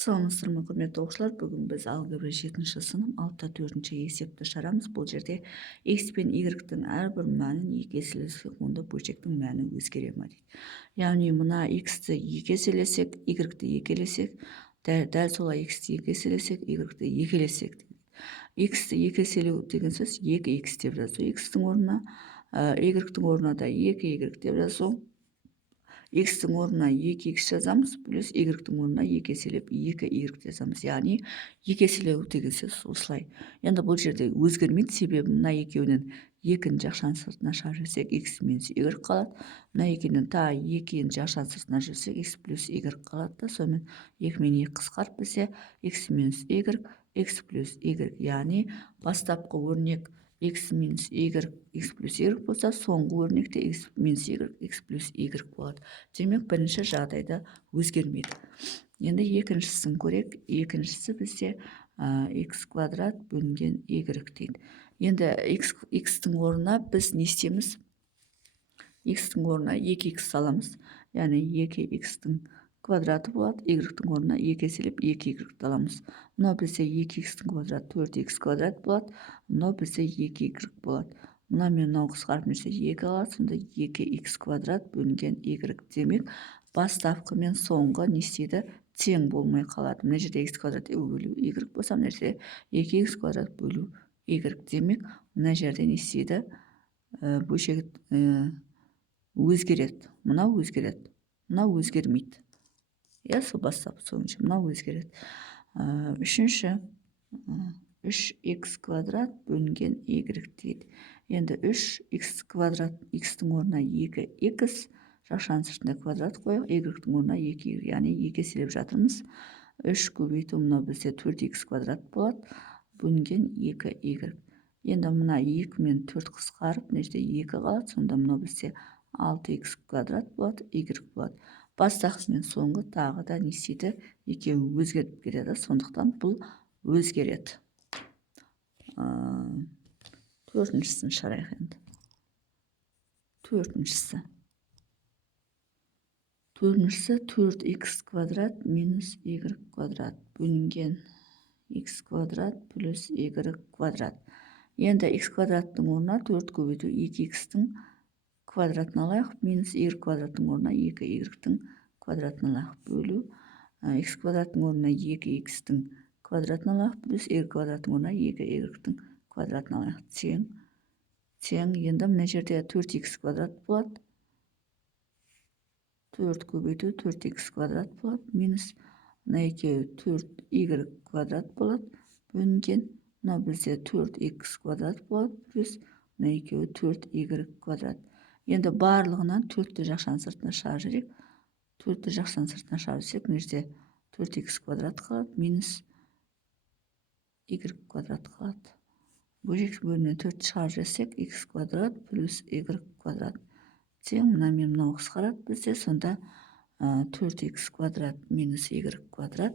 Саламатсыздар ма, құрметті оқушылар. Бүгін біз алгебра 7-ші сынып 6-4 есепті шығарамыз. Бұл жерде x пен y-тің әрбір мәнін 2 еселесек, онда бөлшектің мәні өзгере ме дейді. Яғни мына x-ті 2 еселесек, y-ті 2 елесек, дәл солай x-ті 2 еселесек, y-ті 2 елесек дейді. X-ті 2 еселеу деген сөз 2x деп жазу. X-тің орнына, y-тің орнына да 2y деп жазу. X-тің орнына 2x жазамыз, плюс y-тің орнына 2 еселеп 2y жазамыз. Яғни 2 еселеу деген сөз осылай. Енді бұл жерде өзгермейді, себебі мына екеуінен 2-ні жақшаның сыртына шығарып жіберсек, x минус y қалады. Мына екеуінен тағы 2-ні жақшаның сыртына жіберсек, x плюс y қалады да, сонымен 2 мен 2 қысқарып білсе, x минус y, x плюс y. Яғни бастапқы өрнек x минус y, x плюс y болса, соңғы өрнекте x минус y, x плюс y болады. Демек, бірінші жағдайда өзгермейді. Енді екіншісін көрек. Екіншісі бізде x квадрат бөлінген y дейді. Енді x-тің орнына біз не істейміз? X-тің орнына 2x саламыз. Яғни 2x-тің квадраты болады. Y-тің орнына 2 еселеп 2y аламыз. Мынау бізде 2x-тің квадраты 4x квадрат болады. Мынау бізде 2y болады. Мына мен мынау қысқарып жүрсе 2 алады. Сонда 2x квадрат бөлінген y. Демек, бастапқы мен соңғы не істейді? Тең болмай қалады. Мына жерде x квадрат бөлу y болса, мына жерде 2x квадрат бөлу y. Демек, мына жерде не істейді? Бөлшек өзгереді. Мынау өзгереді. Мынау өзгермейді. Сол бастап соңынша мынау өзгереді. Үшінші 3x квадрат бөлінген y дейді. Енді 3x квадрат, x-тің орнына 2x, жақшаның сыртына квадрат қойық, y-тің орнына 2y, яғни 2 еселеп жатырмыз. 3 көбейту мынау бізде 4x квадрат болады, бөлінген 2y. Енді мына 2 мен 4 қысқарып, мына жерде 2 қалады, сонда мынау бізде 6x квадрат болады, y болады. Бастапқы мен соңғы тағы да не істейді? Екеуі өзгеріп келеді, сондықтан бұл өзгереді. Төртіншісін шығарайық енді. Төртіншісі 4x квадрат минус y квадрат бөлінген x квадрат плюс y квадрат. Енді x квадраттың орнына 4 көбейту 2x-тің квадратын алайық, минус y квадраттың орнына 2y-тің квадратын алайық, бөлу x квадраттың орнына 2x-тің квадратын алайық, плюс y квадраттың орнына 2y-тің квадратын алайық, тең. Енді мына жерде 4x квадрат болады. 4 көбейту 4x квадрат болады, минус мына екеуі 4y квадрат болады, бөлінген мынау бізде 4x квадрат болады, плюс мына екеуі 4y квадрат. Енді барлығынан 4-ті жақшаның сыртына шығарып жіберейік. 4-ті жақшаның сыртына шығарып жіберсек, мына жерде 4x квадрат қалады, минус y квадрат қалады. Бөлшек бөлімнен 4 шығарып жіберсек, x квадрат плюс y квадрат. Тең, мына мен мынау қысқарады бізде, сонда 4x квадрат минус y квадрат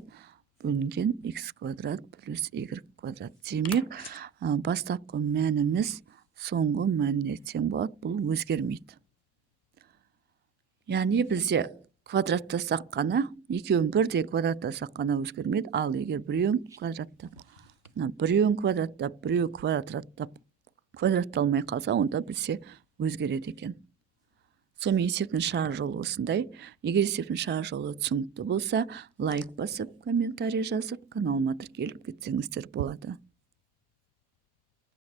бөлінген x квадрат плюс y квадрат. Демек, бастапқы мәніміз соңғы мәніне тең болады, бұл өзгермейді. Яғни бізде квадраттасақ қана, екеуін бірдей квадраттасақ қана өзгермейді, ал егер біреуін квадраттап, біреу квадратталмай қалса, онда бізде өзгереді екен. Сонымен есептің шығар жолы осындай. Егер есептің шығар жолы түсінікті болса, лайк басып, комментарий жазып, каналыма тіркеліп кетсеңіздер болады.